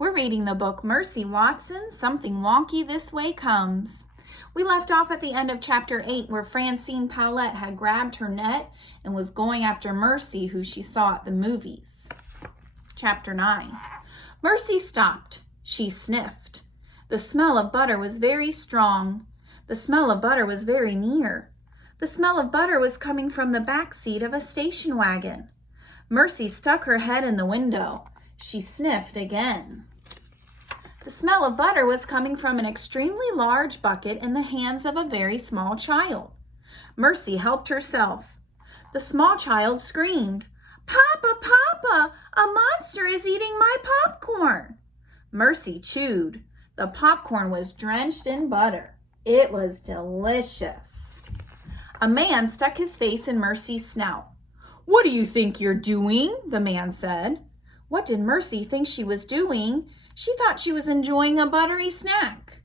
We're reading the book Mercy Watson, Something Wonky This Way Comes. We left off at the end of chapter 8 where Francine Powlett had grabbed her net and was going after Mercy, who she saw at the movies. Chapter 9. Mercy stopped. She sniffed. The smell of butter was very strong. The smell of butter was very near. The smell of butter was coming from the back seat of a station wagon. Mercy stuck her head in the window. She sniffed again. The smell of butter was coming from an extremely large bucket in the hands of a very small child. Mercy helped herself. The small child screamed, "Papa, Papa, a monster is eating my popcorn." Mercy chewed. The popcorn was drenched in butter. It was delicious. A man stuck his face in Mercy's snout. "What do you think you're doing?" the man said. What did Mercy think she was doing? She thought she was enjoying a buttery snack.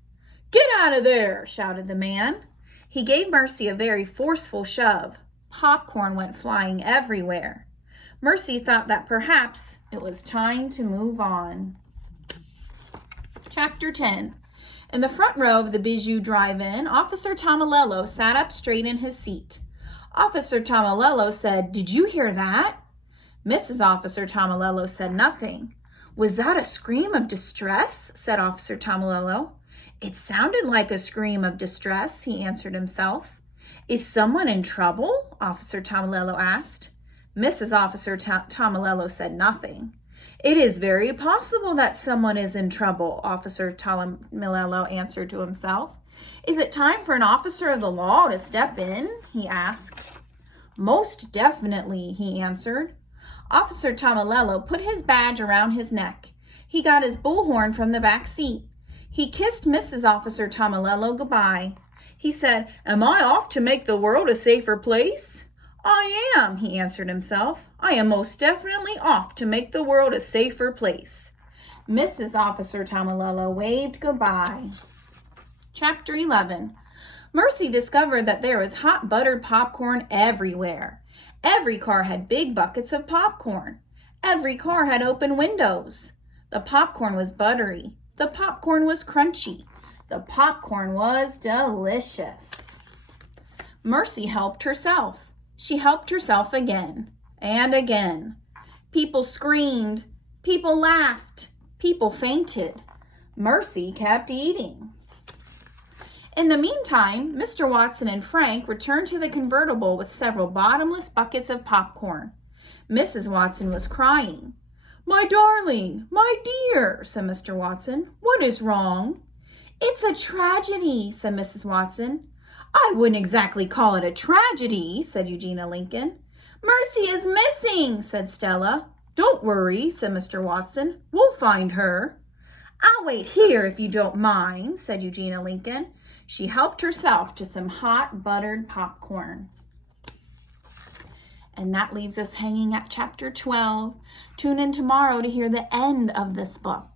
"Get out of there!" shouted the man. He gave Mercy a very forceful shove. Popcorn went flying everywhere. Mercy thought that perhaps it was time to move on. Chapter 10. In the front row of the Bijou Drive-In, Officer Tomilello sat up straight in his seat. Officer Tomilello said, "Did you hear that?" Mrs. Officer Tomilello said nothing. "Was that a scream of distress?" said Officer Tomilello. "It sounded like a scream of distress," he answered himself. "Is someone in trouble?" Officer Tomilello asked. Mrs. Officer Tomilello said nothing. "It is very possible that someone is in trouble," Officer Tomilello answered to himself. "Is it time for an officer of the law to step in?" he asked. "Most definitely," he answered. Officer Tomilello put his badge around his neck. He got his bullhorn from the back seat. He kissed Mrs. Officer Tomilello goodbye. He said, "Am I off to make the world a safer place?" "I am," he answered himself. "I am most definitely off to make the world a safer place." Mrs. Officer Tomilello waved goodbye. Chapter 11. Mercy discovered that there was hot buttered popcorn everywhere. Every car had big buckets of popcorn. Every car had open windows. The popcorn was buttery. The popcorn was crunchy. The popcorn was delicious. Mercy helped herself. She helped herself again and again. People screamed. People laughed. People fainted. Mercy kept eating. In the meantime, Mr. Watson and Frank returned to the convertible with several bottomless buckets of popcorn. Mrs. Watson was crying. "My darling, my dear," said Mr. Watson. "What is wrong?" "It's a tragedy," said Mrs. Watson. "I wouldn't exactly call it a tragedy," said Eugenia Lincoln. "Mercy is missing," said Stella. "Don't worry," said Mr. Watson. "We'll find her." "I'll wait here if you don't mind," said Eugenia Lincoln. She helped herself to some hot buttered popcorn. And that leaves us hanging at chapter 12. Tune in tomorrow to hear the end of this book.